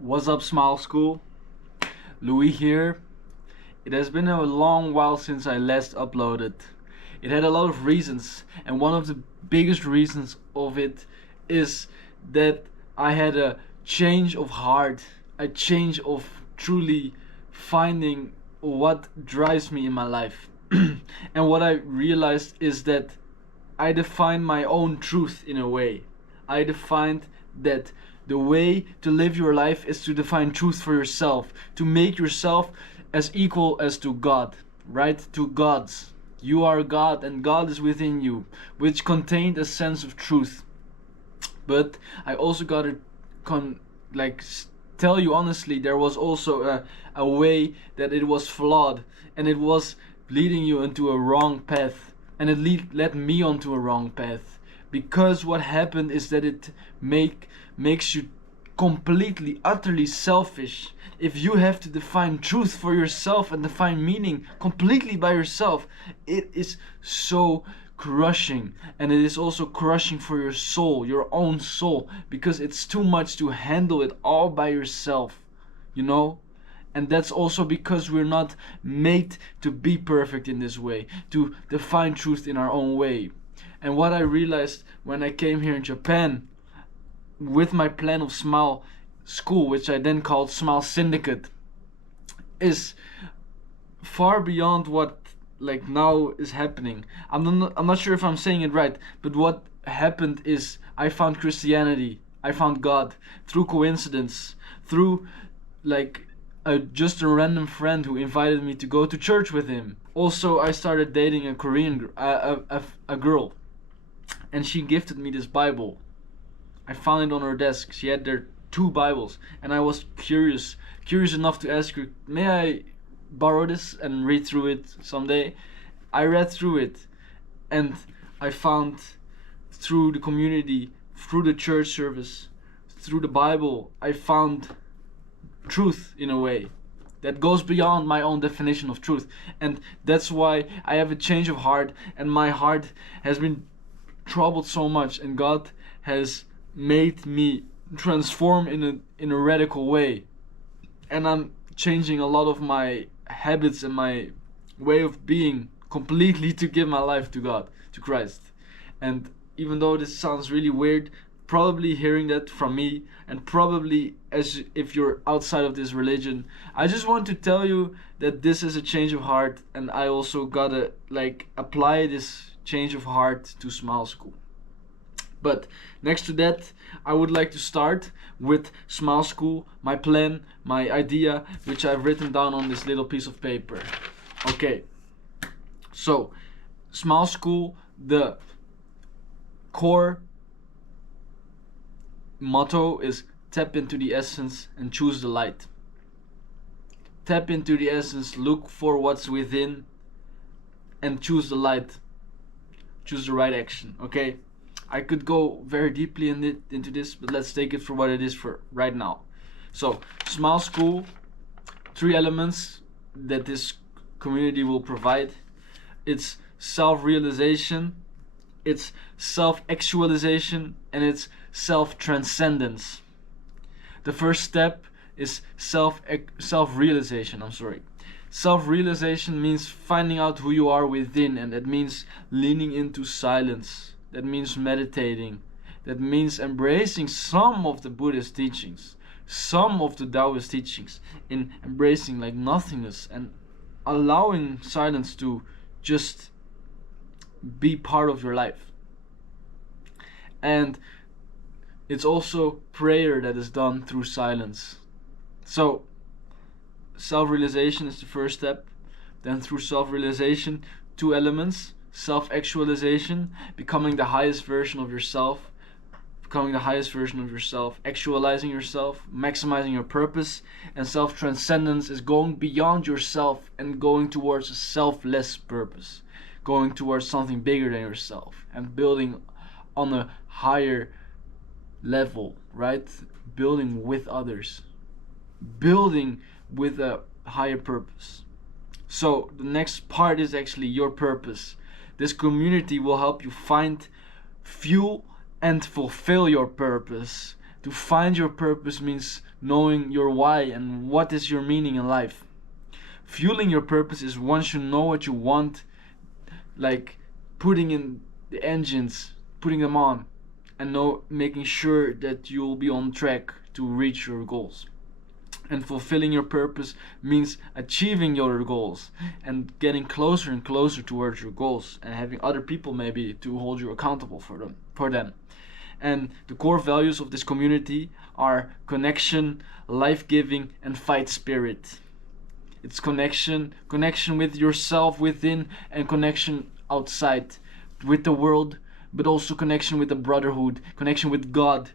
What's up, Smile School? Louis here. It has been a long while since I last uploaded. It had a lot of reasons, and one of the biggest reasons of it is that I had a change of heart, a change of truly finding what drives me in my life. And what I realized is that I defined my own truth in a way. I defined that the way to live your life is to define truth for yourself, to make yourself as equal as to God, right? To God's. You are God and God is within you, which contained a sense of truth. But I also gotta tell you honestly, there was also a way that it was flawed, and it was leading you into a wrong path, and it led me onto a wrong path. Because what happened is that it makes you completely, utterly selfish. If you have to define truth for yourself and define meaning completely by yourself, it is so crushing, and it is also crushing for your soul, your own soul, because it's too much to handle it all by yourself, you know? And that's also because we're not made to be perfect in this way, to define truth in our own way. And what I realized when I came here in Japan with my plan of Smile School, which I then called Smile Syndicate, is far beyond what now is happening. I'm not sure if I'm saying it right, but what happened is I found Christianity, I found God through coincidence, through just a random friend who invited me to go to church with him. Also, I started dating a Korean a girl, and she gifted me this Bible. I found it on her desk. She had there 2 Bibles, and I was curious enough to ask her, may I borrow this and read through it someday? I read through it, and I found through the community, through the church service, through the Bible, I found truth in a way that goes beyond my own definition of truth. And that's why I have a change of heart, and my heart has been troubled so much, and God has made me transform in a radical way, and I'm changing a lot of my habits and my way of being completely to give my life to God, to Christ. And even though this sounds really weird, probably hearing that from me, and probably as if you're outside of this religion, I just want to tell you that this is a change of heart, and I also gotta apply this change of heart to Smile School. But next to that, I would like to start with Smile School, my plan, my idea, which I've written down on this little piece of paper. Okay, so Smile School, the core motto is tap into the essence and choose the light. Tap into the essence, look for what's within, and choose the light. Choose the right action, okay? I could go very deeply into this, but let's take it for what it is for right now. So, Smile School, 3 elements that this community will provide. It's self-realization, it's self-actualization, and it's self-transcendence. The first step is self-realization. Self-realization means finding out who you are within, and that means leaning into silence. That means meditating. That means embracing some of the Buddhist teachings, some of the Taoist teachings, in embracing nothingness and allowing silence to just be part of your life. And it's also prayer that is done through silence. So self-realization is the first step. Then through self-realization, 2 elements: self-actualization, becoming the highest version of yourself, actualizing yourself, maximizing your purpose. And self-transcendence is going beyond yourself and going towards a selfless purpose, going towards something bigger than yourself and building on a higher level, right? Building with others, building with a higher purpose. So the next part is actually your purpose. This community will help you find, fuel, and fulfill your purpose. To find your purpose means knowing your why and what is your meaning in life. Fueling your purpose is once you know what you want, like putting in the engines, putting them on, and making sure that you'll be on track to reach your goals. And fulfilling your purpose means achieving your goals and getting closer and closer towards your goals, and having other people maybe to hold you accountable for them. And the core values of this community are connection, life-giving, and fight spirit. It's connection with yourself within, and connection outside with the world, but also connection with the brotherhood, connection with God.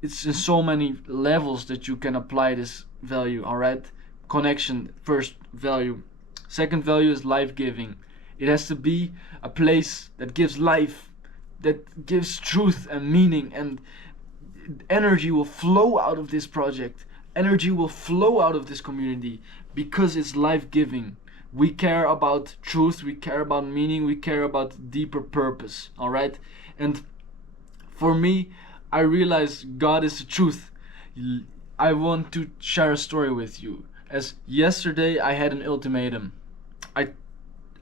It's in so many levels that you can apply this value, alright? Connection, first value. Second value is life-giving. It has to be a place that gives life, that gives truth and meaning, and energy will flow out of this project. Energy will flow out of this community because it's life-giving. We care about truth, we care about meaning, we care about deeper purpose, alright? And for me, I realize God is the truth. I want to share a story with you. As yesterday I had an ultimatum.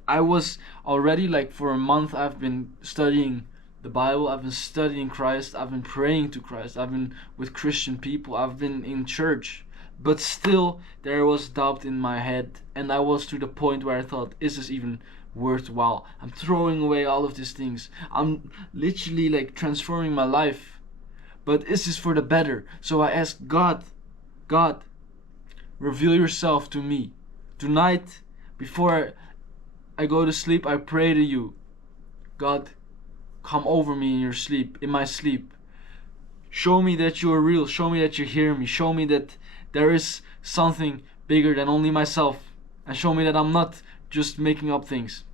I was already, like, for a month I've been studying the Bible, I've been studying Christ, I've been praying to Christ, I've been with Christian people, I've been in church. But still there was doubt in my head, and I was to the point where I thought, is this even worthwhile? I'm throwing away all of these things. I'm literally like transforming my life. But is this for the better? So I asked God, reveal yourself to me. Tonight, before I go to sleep, I pray to you. God, come over me in my sleep. Show me that you are real. Show me that you hear me. Show me that there is something bigger than only myself. And show me that I'm not just making up things.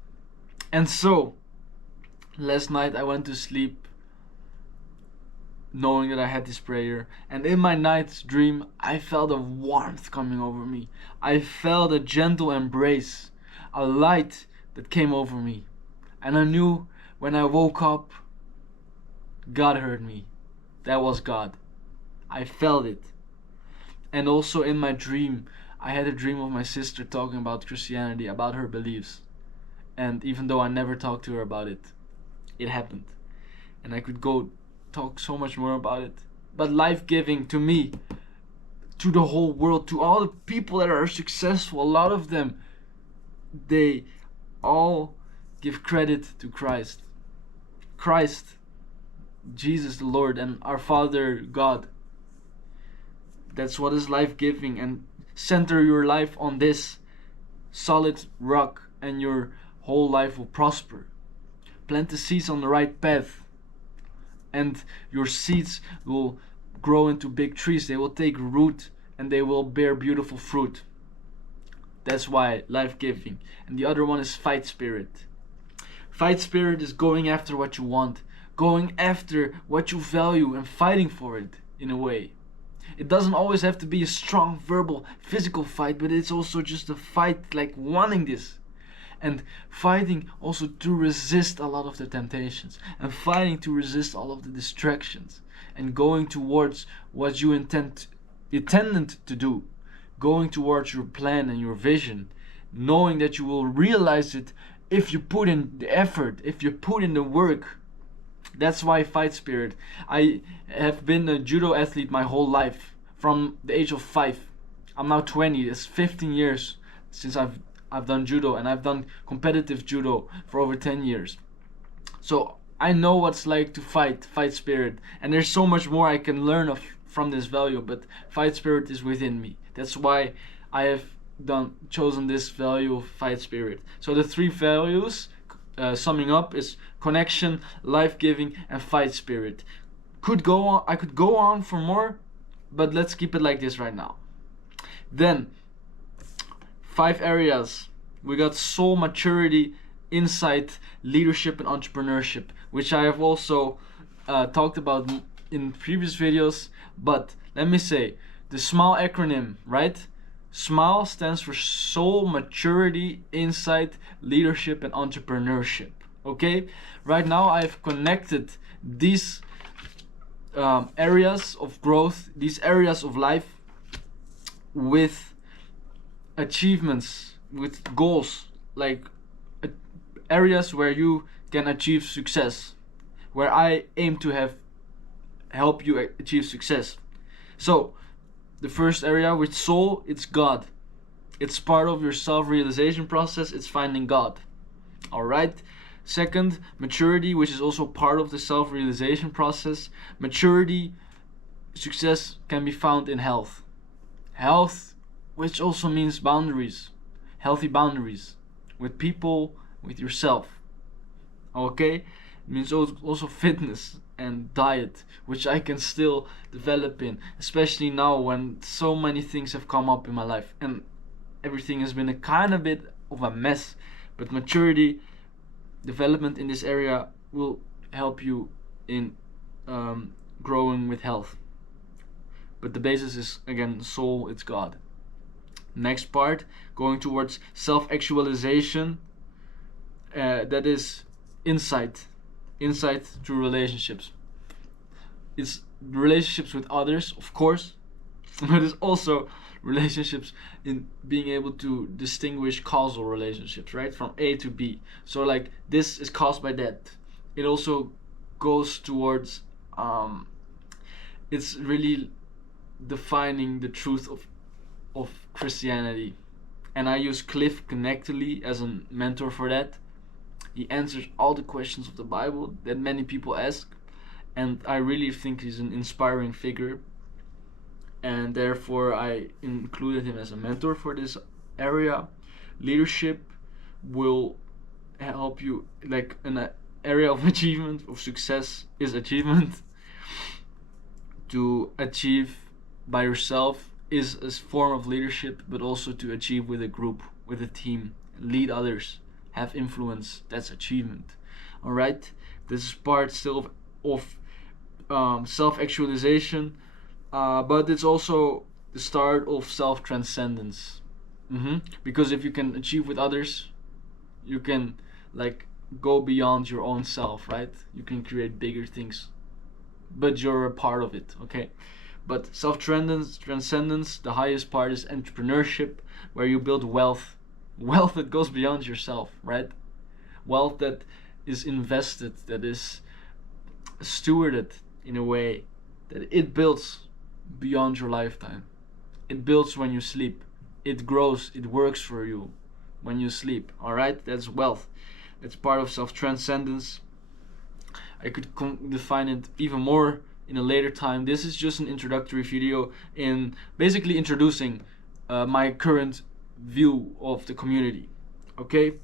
And so, last night I went to sleep knowing that I had this prayer. And in my night's dream, I felt a warmth coming over me. I felt a gentle embrace, a light that came over me. And I knew when I woke up, God heard me. That was God. I felt it. And also in my dream, I had a dream of my sister talking about Christianity, about her beliefs. And even though I never talked to her about it, it happened. And I could go talk so much more about it. But life-giving to me, to the whole world, to all the people that are successful, a lot of them, they all give credit to Christ. Christ, Jesus the Lord, and our Father God. That's what is life-giving. And center your life on this solid rock, and your whole life will prosper. Plant the seeds on the right path, and your seeds will grow into big trees. They will take root and they will bear beautiful fruit. That's why life-giving. And the other one is fight spirit. Fight spirit is going after what you want, going after what you value, and fighting for it in a way. It doesn't always have to be a strong verbal physical fight, but it's also just a fight, like wanting this, and fighting also to resist a lot of the temptations, and fighting to resist all of the distractions, and going towards what you intended to do, going towards your plan and your vision, knowing that you will realize it if you put in the effort, if you put in the work. That's why fight spirit. I have been a judo athlete my whole life, from the age of 5. I'm now 20. It's 15 years since I've done judo, and I've done competitive judo for over 10 years. So I know what's like to fight spirit, and there's so much more I can learn from this value, but fight spirit is within me. That's why I have chosen this value of fight spirit. So the 3 values, summing up, is connection, life-giving, and fight spirit. I could go on for more, but let's keep it like this right now. Then 5 areas. We got soul maturity, insight, leadership, and entrepreneurship, which I have also talked about in previous videos. But let me say, the SMILE acronym, right? SMILE stands for soul maturity, insight, leadership, and entrepreneurship. Okay? Right now I've connected these areas of growth, these areas of life with achievements, with goals, like areas where you can achieve success, where I aim to help you achieve success. So the first area with soul, it's God. It's part of your self-realization process. It's finding God. All right. Second, maturity, which is also part of the self-realization process. Maturity, success can be found in health. Health, which also means boundaries, healthy boundaries with people, with yourself. Okay, it means also fitness and diet, which I can still develop in, especially now when so many things have come up in my life and everything has been a kind of bit of a mess. But maturity, development in this area will help you in growing with health. But the basis is, again, soul, it's God. Next part, going towards self-actualization, that is insight through relationships. It's relationships with others, of course, but it's also relationships in being able to distinguish causal relationships, right, from A to B. So like, this is caused by that. It also goes towards it's really defining the truth of Christianity. And I use Cliff Connectly as a mentor for that. He answers all the questions of the Bible that many people ask, and I really think he's an inspiring figure, and therefore I included him as a mentor for this area. Leadership will help you, like an area of achievement, of success is achievement. To achieve by yourself is a form of leadership, but also to achieve with a group, with a team, lead others, have influence, that's achievement. All right, this is part still of self-actualization, but it's also the start of self-transcendence. Because if you can achieve with others, you can like go beyond your own self, right? You can create bigger things, but you're a part of it, okay? But self-transcendence, the highest part is entrepreneurship, where you build wealth that goes beyond yourself, right? Wealth that is invested, that is stewarded in a way that it builds beyond your lifetime. It builds when you sleep. It grows, it works for you when you sleep, all right? That's wealth. That's part of self-transcendence. I could define it even more in a later time. This is just an introductory video in basically introducing my current view of the community. Okay,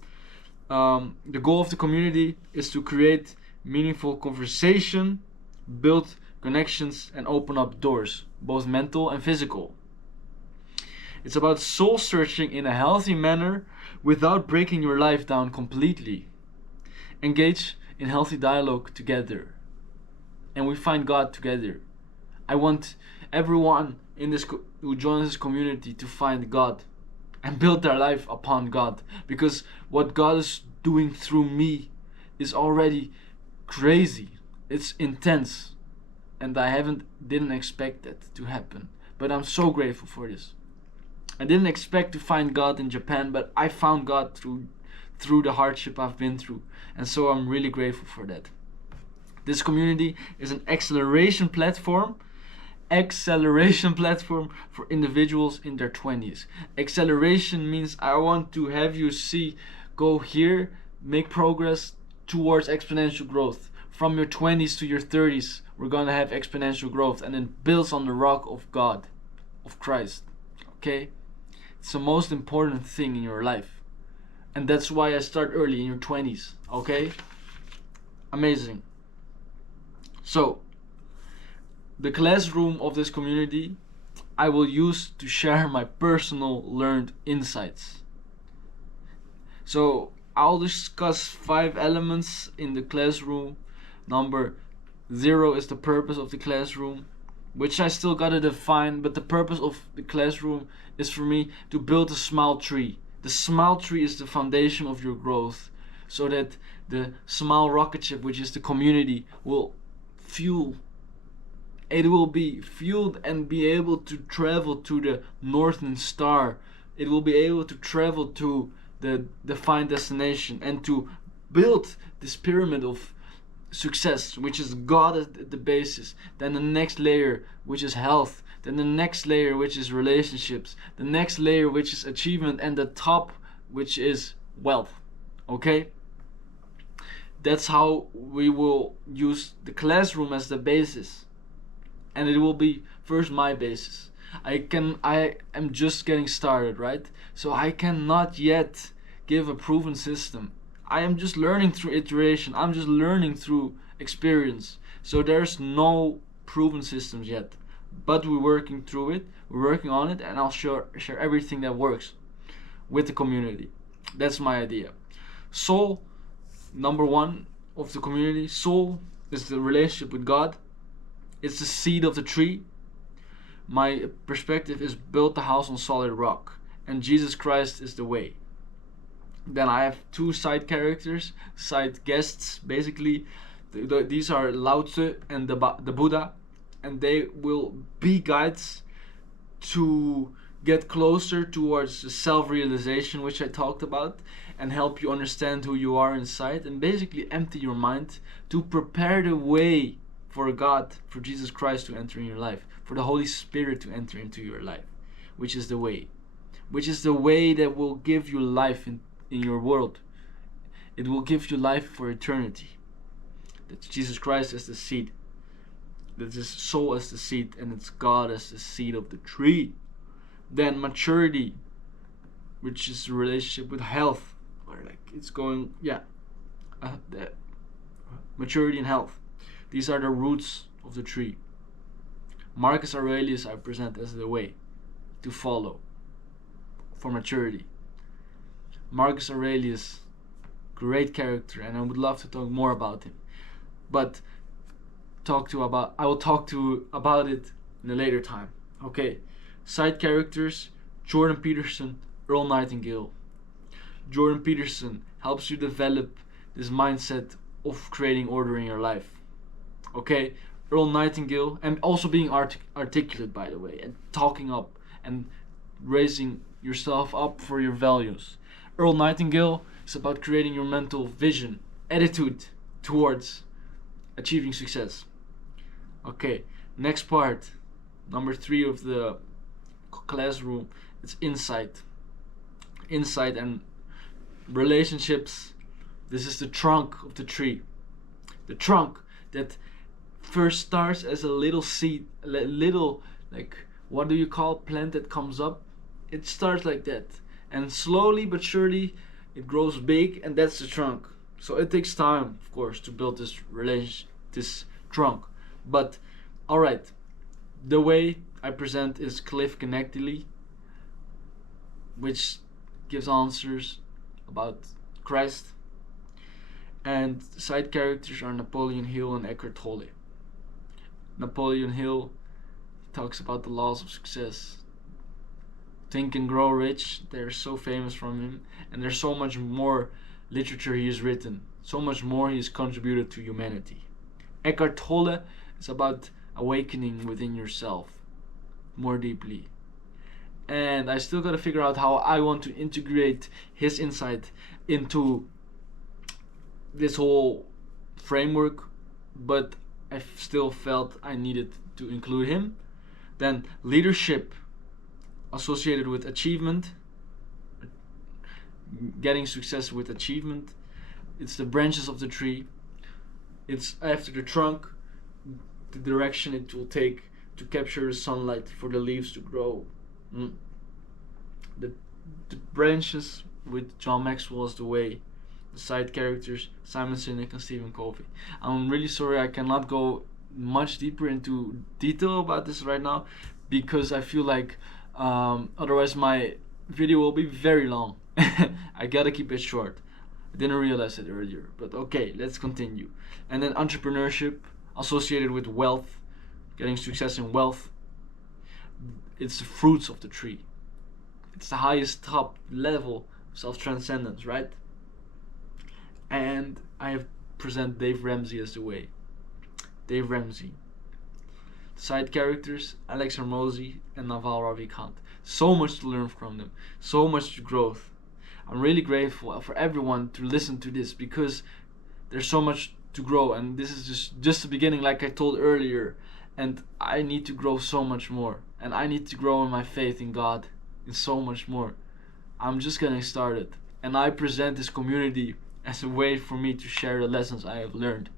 the goal of the community is to create meaningful conversation, build connections, and open up doors, both mental and physical. It's about soul searching in a healthy manner without breaking your life down completely. Engage in healthy dialogue together, and we find God together. I want everyone in this who joins this community to find God and build their life upon God, because what God is doing through me is already crazy. It's intense, and I didn't expect that to happen, but I'm so grateful for this. I didn't expect to find God in Japan, but I found God through the hardship I've been through, and so I'm really grateful for that. This community is an acceleration platform for individuals in their 20s. Acceleration means I want to have you go here, make progress towards exponential growth. From your 20s to your 30s, we're gonna have exponential growth, and it builds on the rock of God, of Christ. Okay? It's the most important thing in your life. And that's why I start early, in your 20s. Okay? Amazing. So, the classroom of this community I will use to share my personal learned insights. So, I'll discuss 5 elements in the classroom. Number 0 is the purpose of the classroom, which I still gotta define, but the purpose of the classroom is for me to build a smile tree. The smile tree is the foundation of your growth, so that the smile rocket ship, which is the community, will fuel It will be fueled and be able to travel to the northern star. It will be able to travel to the defined destination and to build this pyramid of success, which is God at the basis. Then the next layer, which is health. Then the next layer, which is relationships. The next layer, which is achievement. And the top, which is wealth. Okay? That's how we will use the classroom as the basis. And it will be first my basis. I am just getting started, right? So I cannot yet give a proven system. I am just learning through iteration. I'm just learning through experience. So there's no proven systems yet. But we're working through it. We're working on it, and I'll share everything that works with the community. That's my idea. Soul, number one of the community. Soul is the relationship with God. It's the seed of the tree. My perspective is build the house on solid rock, and Jesus Christ is the way. Then I have two side characters, side guests, basically. These are Lao Tzu and the Buddha, and they will be guides to get closer towards the self-realization, which I talked about, and help you understand who you are inside, and basically empty your mind to prepare the way for God, for Jesus Christ to enter in your life, for the Holy Spirit to enter into your life, which is the way that will give you life in your world. It will give you life for eternity. That's Jesus Christ as the seed. That's His soul as the seed, and it's God as the seed of the tree. Then maturity, which is the relationship with health, or like it's going, maturity and health. These are the roots of the tree. Marcus Aurelius I present as the way to follow for maturity. Marcus Aurelius, great character, and I would love to talk more about him. But I will talk to about it in a later time. Okay. Side characters: Jordan Peterson, Earl Nightingale. Jordan Peterson helps you develop this mindset of creating order in your life. Okay, Earl Nightingale, and also being articulate, by the way, and talking up and raising yourself up for your values. Earl Nightingale is about creating your mental vision, attitude towards achieving success. Okay, next part, number 3 of the classroom, it's insight. Insight and relationships. This is the trunk of the tree. The trunk that first starts as a little seed, little, like, what do you call plant that comes up? It starts like that, and slowly but surely it grows big, and that's the trunk. So it takes time, of course, to build this trunk. But alright, the way I present is Cliff Connectily, which gives answers about Christ, and side characters are Napoleon Hill and Eckhart Tolle. Napoleon Hill talks about the laws of success. Think and Grow Rich, they're so famous from him, and there's so much more literature he has written, so much more he has contributed to humanity. Eckhart Tolle is about awakening within yourself more deeply. And I still gotta figure out how I want to integrate his insight into this whole framework, but I still felt I needed to include him. Then leadership associated with achievement, getting success with achievement. It's the branches of the tree. It's after the trunk, the direction it will take to capture the sunlight for the leaves to grow. The branches with John Maxwell is the way. The side characters, Simon Sinek and Stephen Covey. I'm really sorry I cannot go much deeper into detail about this right now, because I feel like otherwise my video will be very long. I gotta keep it short. I didn't realize it earlier, but okay, let's continue. And then entrepreneurship associated with wealth, getting success in wealth. It's the fruits of the tree. It's the highest top level of self-transcendence, right? And I have present Dave Ramsey as the way. Dave Ramsey. side characters, Alex Hormozy and Naval Ravikant. So much to learn from them, so much growth. I'm really grateful for everyone to listen to this, because there's so much to grow, and this is just the beginning, like I told earlier. And I need to grow so much more, and I need to grow in my faith in God and so much more. I'm just getting started, and I present this community as a way for me to share the lessons I have learned,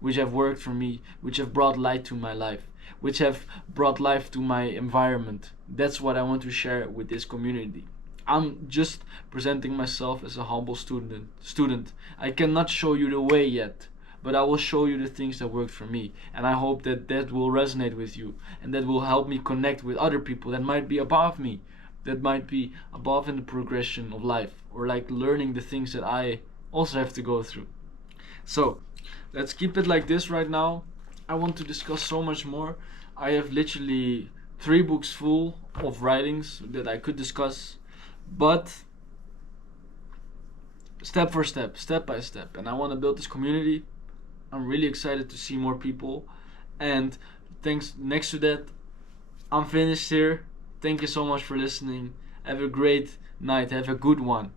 which have worked for me, which have brought light to my life, which have brought life to my environment. That's what I want to share with this community. I'm just presenting myself as a humble student. I cannot show you the way yet, but I will show you the things that worked for me, and I hope that that will resonate with you, and that will help me connect with other people that might be above me, that might be above in the progression of life, or like learning the things that I also have to go through. So let's keep it like this right now. I want to discuss so much more. I have literally 3 books full of writings that I could discuss, but step for step, step by step. And I want to build this community. I'm really excited to see more people. And thanks, next to that, I'm finished here. Thank you so much for listening. Have a great night. Have a good one.